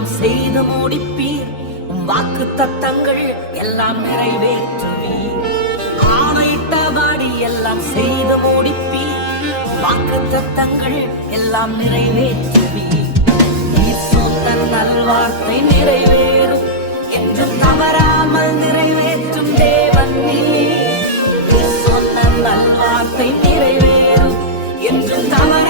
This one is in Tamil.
எல்லாம் செய்து முடிப்பீர். வாக்கு தத்தங்கள் எல்லாம் நிறைவேற்றுவீர். ஆணையிட்டபடி எல்லாம் செய்து முடிப்பீர். வாக்கு தத்தங்கள் எல்லாம் நிறைவேற்றுவீர். நீர் சொன்ன நல்வார்த்தை நிறைவேறும் என்றும் தவறாமல் நிறைவேற்றும் தேவன் நீர். நீர் சொன்ன நல்வார்த்தை நிறைவேறும் என்றும் தவறாமல்